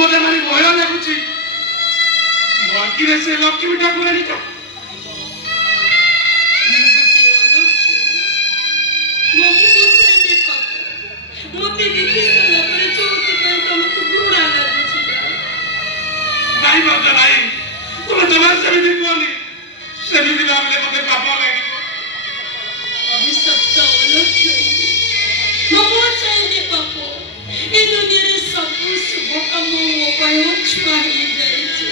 ମୋତେ ଭାରି ଭୟ ଲାଗୁଛି ମୋ ଆଖିରେ ସେ ଲକ୍ଷ୍ମୀ ଠାକୁରାଣୀଟା ମୋତେ ଦେଖି ସାରିଲା ପରେ ଯୋଉଥିପାଇଁ ତମକୁ ଘୃଣା ଲାଗୁଛି ନାଇଁ ବାପା ନାଇଁ ତୁମେ ଜମା ସେମିତି କୁହନି ସେମିତି ଭାବିଲେ ମୋତେ ପାପ ଲାଗିବ ଅଭିଶପ୍ତ ଅଲକ୍ଷ୍ୟ ମୋ ଚାହିଁଲେ ପାପ ଏ ଦୁନିଆରେ ସବୁ ଶୁଭ କାମ ମୋ ପାଇଁ ଅଛୁଆ ହେଇଯାଇଛି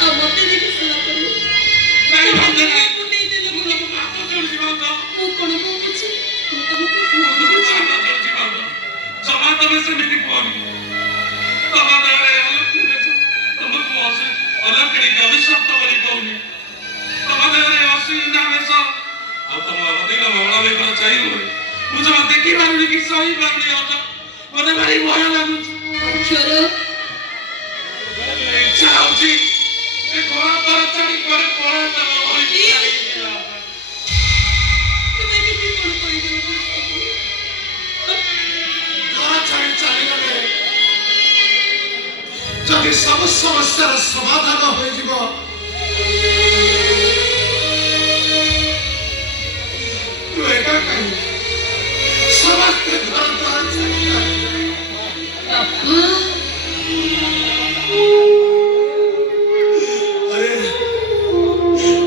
ଆଉ ମୋତେ ଦେଖି ସାରିଲା ପରେ ନାଇଁ ଭାଉଜ ନାଇଁ ଦେଇଦେଲେ ମୁଁ ତମକୁ ପାପ କରୁଛି ଭାଉଜ ମୁଁ କ'ଣ କହୁଛି ମୁଁ ତମକୁ ଜମା ତମେ ସେମିତି କୁହନି ତମ ଦେହରେ ଅଲକ୍ଷ୍ମୀ ବେଶ ତମକୁ ଅଲକ୍ଷ୍ମୀ ଅଭିଶପ୍ତ ବୋଲି କହୁନି ତମ ଦେହରେ ଅଶ୍ଵିନା ବେଶ ଆଉ ତମ ଅଧୀନ ମଙ୍ଗଳ ବେଶ ଚାହିଁବନି ମୁଁ ଜମା ଦେଖିପାରୁନି କି ସହିପାରୁନି ଭାଉଜ ମୋତେ ଭାରି ଭୟ ଲାଗୁଛି ଇଚ୍ଛା ହଉଛି ଏ ଘର ଦ୍ୱାର ଛାଡ଼ି କୁଆଡ଼େ ପଳାଇ ତମ ଘରେ যদি ସବୁ ସମସ୍ୟାର ସମାଧାନ ହୋଇଯିବ ତୁ ଏକା କାହିଁକି ସମସ୍ତେ ଘର ଦ୍ୱାର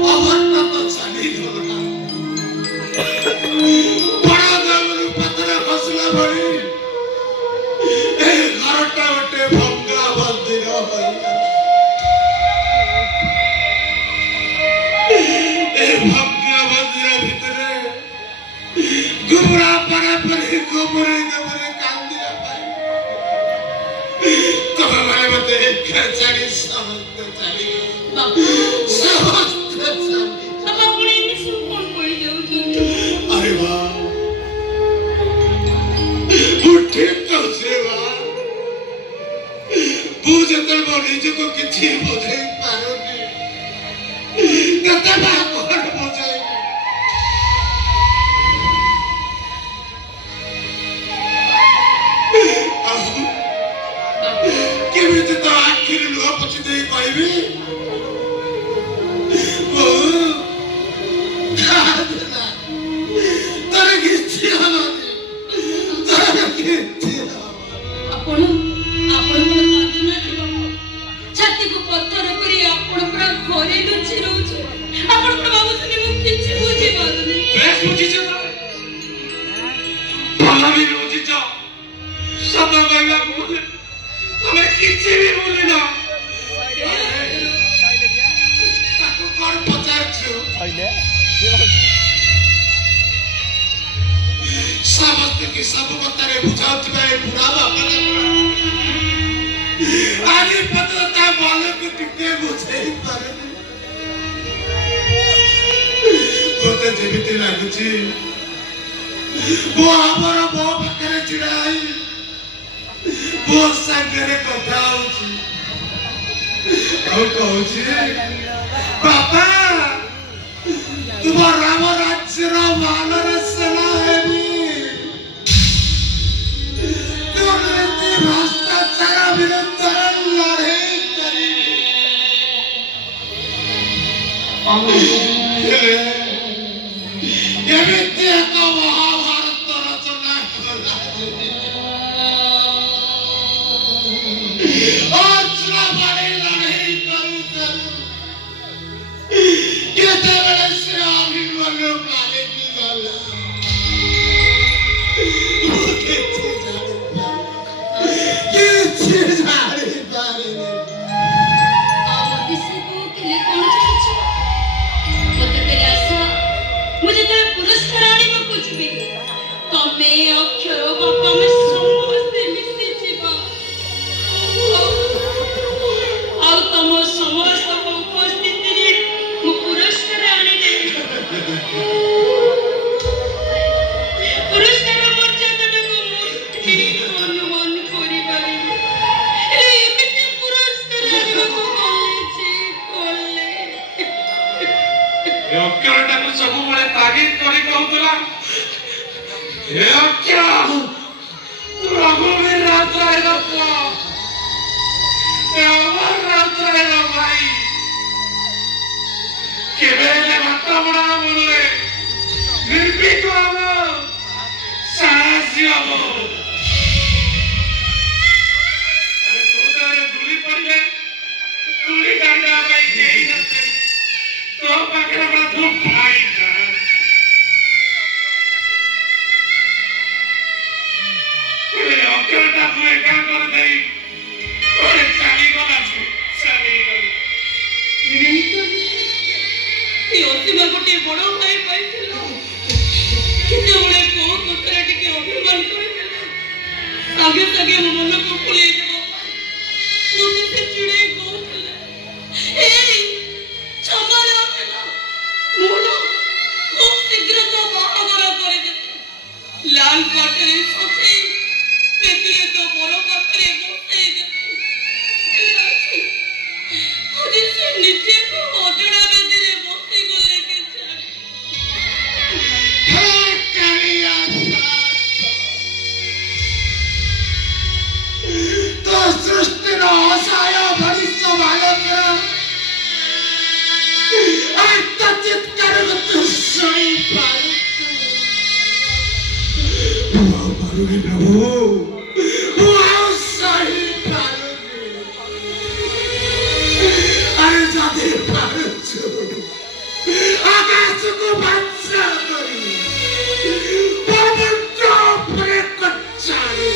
ଅଭଟ୍ଟା ତ ଚାଲିଗଲା ବଡ଼ ଦାମରୁ ପଥର ଖସିଲା ଭଳି ଏ ଘରଟା ଗୋଟେ ଭଙ୍ଗା ମନ୍ଦିର ହୋଇଗଲା ଏ ଭଙ୍ଗା ମନ୍ଦିର ଭିତରେ ଗୁମରା ପରାପରି ଗୁମୁରେଇ ଦେବରେ କାନ୍ଦିଲା ପାଇଁ ତମେ ମାନେ ମତେ ଏକା ଛାଡ଼ି ସମସ୍ତେ ଚାଲିଗଲେ ସମସ୍ତେ अरे वाह ठीक तो से वाह बुझे तो निज को किसी बुझे पारोगी कते बा कोन बुझे केमिति तो आखिर लुह पछि देई कहबी छाती को पत्थर करी आपण पूरा घरे लुचि रहउछ आपण पूरा बाबूनी मु किछि बुझी पाउनी बेस बुझी छ भला भी बुझी छ सदा गला बोले तमे किछि भी बोली ना ताको कोन पचार छु आइले समस्त के सब बतारे बुझाउतबा ए बुढ़ा बापा आगे पता बोलो कि टिके बुझे पारे कोते जेबिते लागुची वो हमर बो पाखरे चिड़ाई वो संगरे कथा होची और कहूची पापा तुम राम राज्य रो मानर सेना हेबी दुर्नीति भ्रष्टाचार विरुद्ध लड़ाई करी एमिति एक महाभारत रचना कला अर्जुन बड़ी लड़ाई करू केते बेले से अभिमन्यु मारे की गला କେବେ ହେଲେ ଭାତ ବଡା ମନରେ ନିର୍ଭୀକ ହବ, ସାହସୀ ହବ। ଆରେ ତୋ ଦେହରେ ଧୂଳି ପଡ଼ିଲେ ଧୂଳି କାଢିବା ପାଇଁ କେହି ନଥିଲେ, ତୋ ପାଖରେ ବଡ ତୁ ଭାଇଟା। ଅକ୍ଷରଟାକୁ ଏକା କରିଦେଇ ଗୋଟେ ଚାଲିଗଲା, ଚାଲିଗଲା। ଅସୀମା ଗୋଟିଏ ବଡ ଭାଇ ପାଇଥିଲ, କେତେବେଳେ କୋଉ କଥାରେ ଟିକେ ଅଭିମାନ କରିଦେଲେ ସାଙ୍ଗେ ସାଙ୍ଗେ ମୋ ମନକୁ ଫୁଲେଇ ଦେବ। ମୋତେ ସେ ଚିଡ଼େଇ କହୁଥିଲେ, ଏଇ ଚମର ହେଲା ମୋର ଖୁବ୍ ଶୀଘ୍ର ତ ବାହାଘର କରିଦେବେ, ଲାଲ ପାଟରେ ସଜେଇ ବେଦିରେ ତ ବର ପାଖରେ ବସେଇ ଦେବେ। ଆଜି ସେ ନିଜେ ତ ଅଜଣା ବେଦିରେ ବସି ଗଲେ କେଜାଣି। तो सृष्टिर असहाय भविष्य बालकर चित्कार तू शुणी पारुगे प्रभु, सही पारुगे। अरे जाते पारुछु आकाश को बंसा करी पवित्र अपने कच्चारी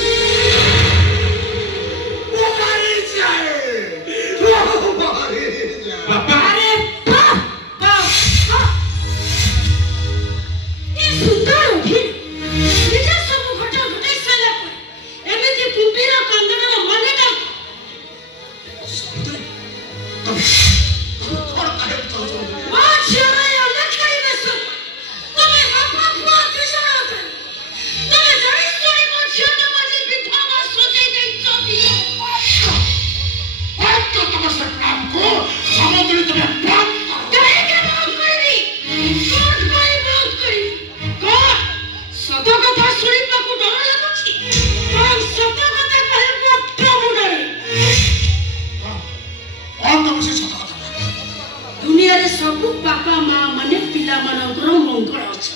सब बापा माँ माने पिला मानकर मंगल अच्छा।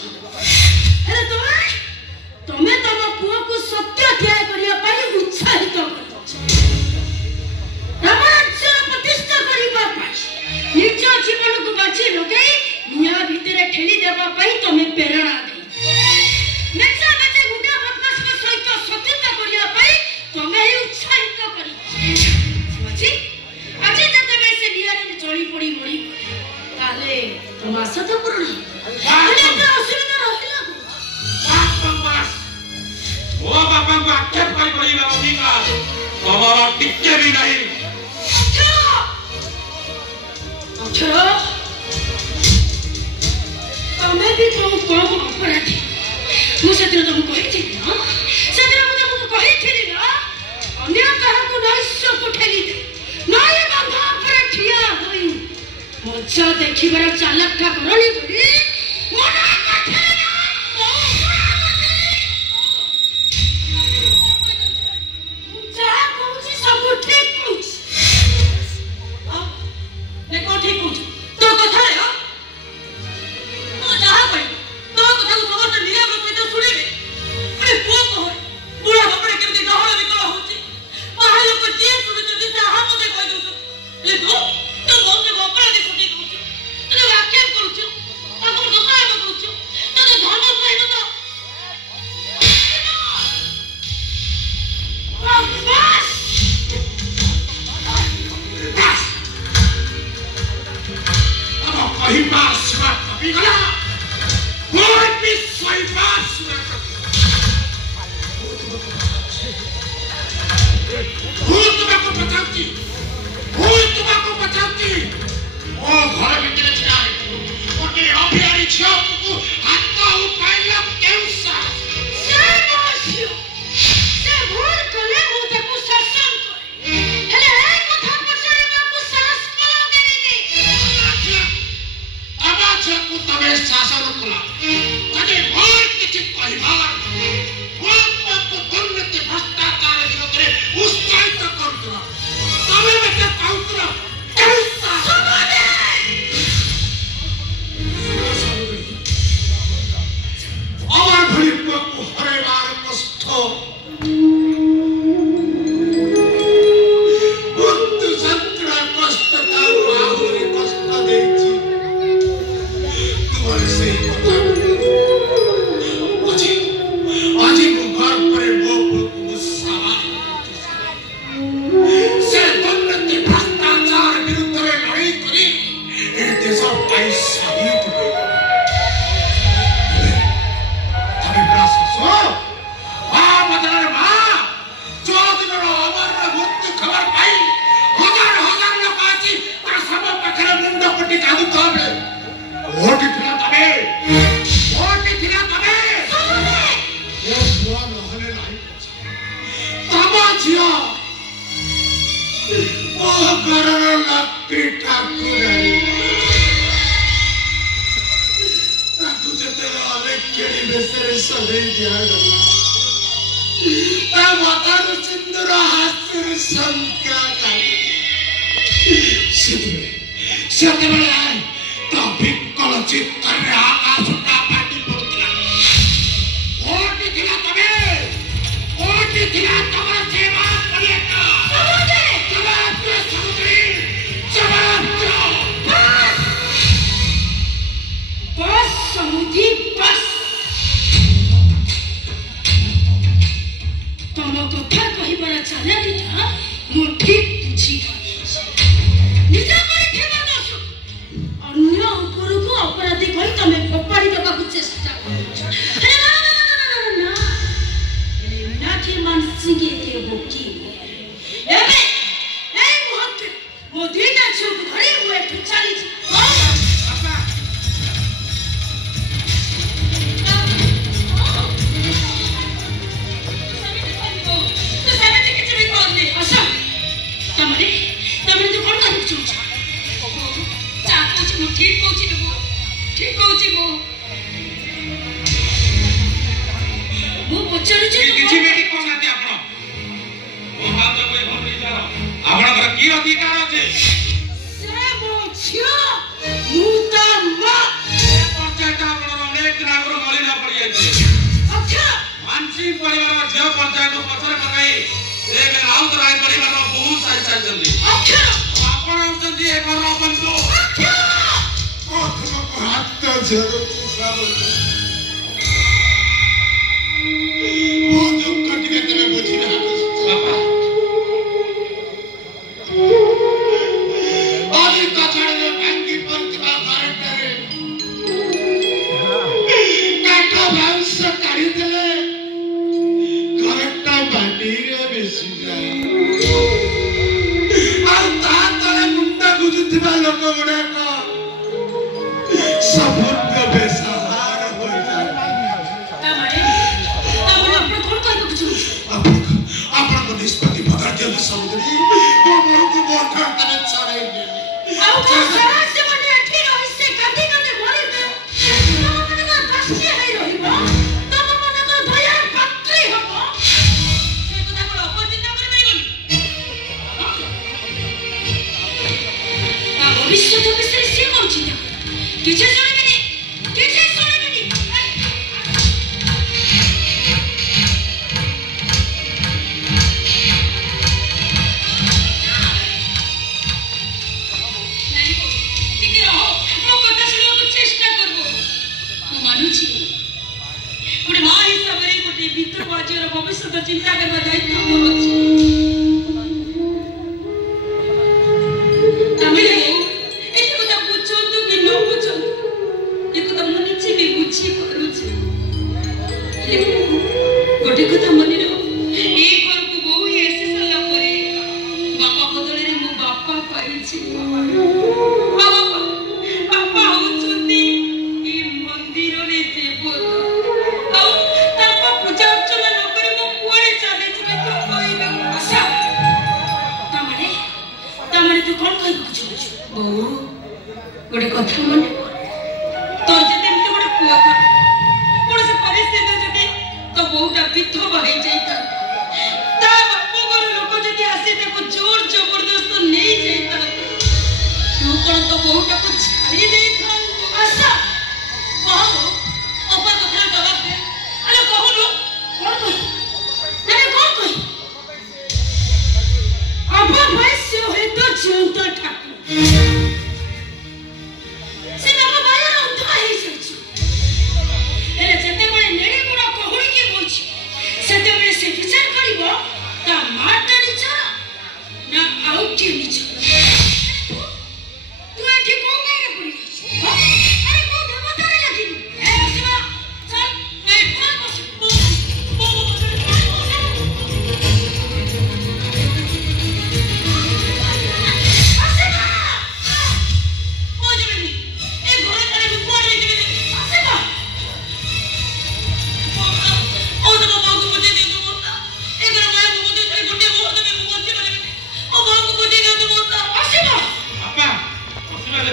अरे तुम्हें तम पुआ को सत्य न्याय करिया पाई उत्साहित रामराज्य प्रतिष्ठा करिबा पाई निज जीवन को बाची लगे निया भितरे ठेली देबा पाई तुम्हें प्रेरणा दे नेचा बेटे गुंडा बदमाश को सहित सत्यता करिया पाई तुम्हें ही उत्साहित करी समझी आज जते में से निया रे चली पड़ी मरी ताले तुम आशा तो पूर्ण अने तो असुविधा रहिला बस ओ बापा को आक्षेप करी अधिकार तमरा टिके भी नहीं। अक्षर तमे भी तो कम अपराधी मुझे तुम कही थी ना से मुझे कही थी ना अन्य कहा को नैश्य को ठेली दे नाय बंधा पर ठिया होई मजा देखिबार चालक का करनी करी मना कथे ना जा कोची सब ठीक कुछ देखो ठीक कुछ तो कथा है तो जहां पर तो कथा को समस्त नियम में तो सुनिबे अरे को कहो बुढ़ा बापरे केमती डहळ विकल होची बाहर लोग जे सुनिचो से हाथ दे कहि दउछ ले तो मन में अपराधी सुनी दउछ तो व्याख्या करूछ ଘରର ଲକ୍ଷ୍ମୀ ଠାକୁରାଣୀ ତାକୁ ଯେତେବେଳେ ଅଲେକ୍ଷଣୀ ବେଶରେ ସଜେଇ ଦିଆଗଲା ତା ମଥାରୁ ସିନ୍ଦୁର ହାସ୍ୟରେ ଶଙ୍କା କାଢି ସେତେବେଳେ ତା ବିକଳ ଚିତ୍ତରେ ଆକାଶଟା ଫାଟି ପଡୁଥିଲା। କୋଉଠି ଥିଲା ତମେ? କୋଉଠି ଥିଲା ତମର ସେବା କରିବାକୁ? ତମ କଥା କହିବାର ଚାଲାକିଟା ମୁଁ ଠିକ୍ ବୁଝିପାରିଛି। ନିଜ କରି କ୍ଷମା ଦୋଷ ଅନ୍ୟ ଉପରକୁ ଅପରାଧୀ କହି ତମେ ଫୋପାଡ଼ି ଦେବାକୁ ଚେଷ୍ଟା କରୁଛ। ନାକି ମାନସିକି ଦେବ କି ଏବେ এই মুহূর্তে ମୋ ଦୁଇଟା ଝିଅକୁ ଧରି ମୁଁ ଏଠୁ ଚାଲିଛି। Oh,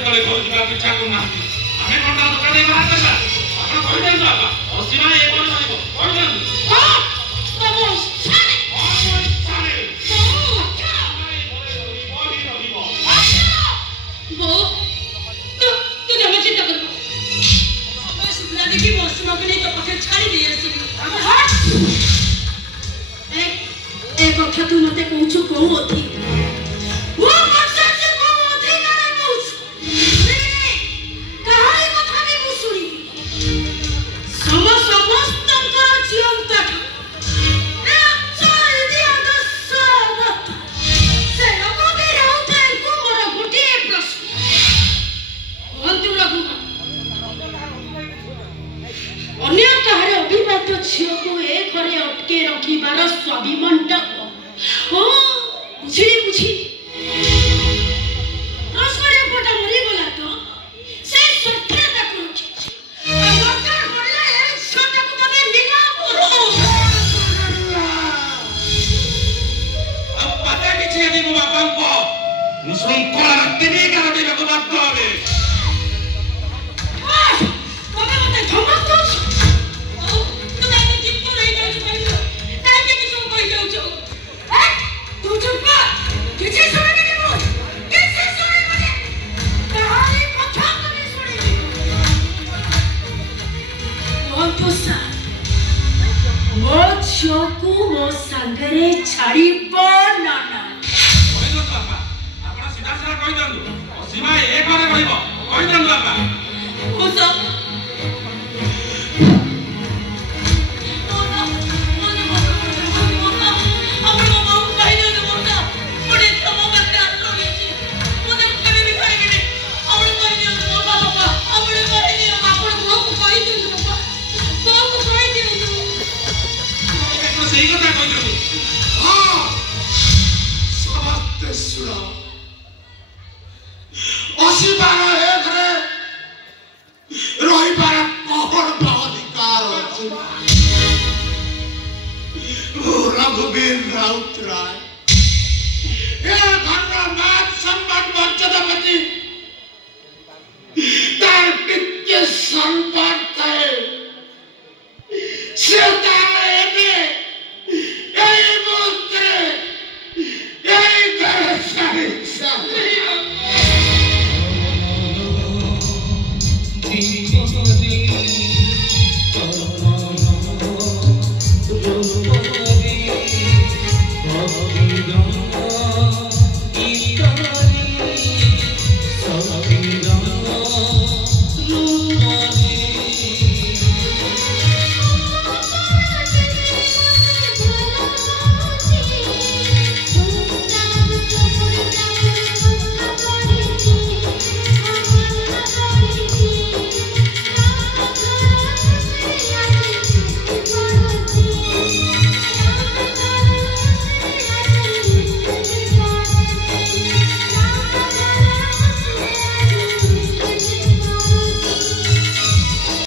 ଯେତେବେଳେ ଘରୁ ଯିବାକୁ ଇଚ୍ଛା କରୁନାହାନ୍ତି ଆମେ କଣ୍ଟା ଦୋକାନ ଦେଇ ବାହାର କରିବା ଆପଣ କହିଦିଅନ୍ତୁ ବାପା ଅସୀମା ଏ କଣ ରହିବ କହିଦିଅନ୍ତୁ କଥା ତୁ ମତେ କହୁଛୁ କୋଉ ଅଧି झील को ए घरे अटके रखिबार स्वाभिमानटा हाँ बुझी बुझी रसगोले पटा मरी गला तो से सत्य तक रखी डॉक्टर बोलला ए छोटा को तमे लीला करो अब पता किछि यदि मो बापा को मुसलम कोला रखते का रखते को बात होवे तमे मते धमक दो को मो संगरे छाड़ी नाना कहि दो बापा आपण सीधा सीधा कहि दंदु सीमा ए घरे रहइबो कहि दंदु बापा ओ सब सही कथा कहजो हां समस्त सुनो असीबार ए घरे रहिबार कोन अधिकार अछि रघुवीर राउत राय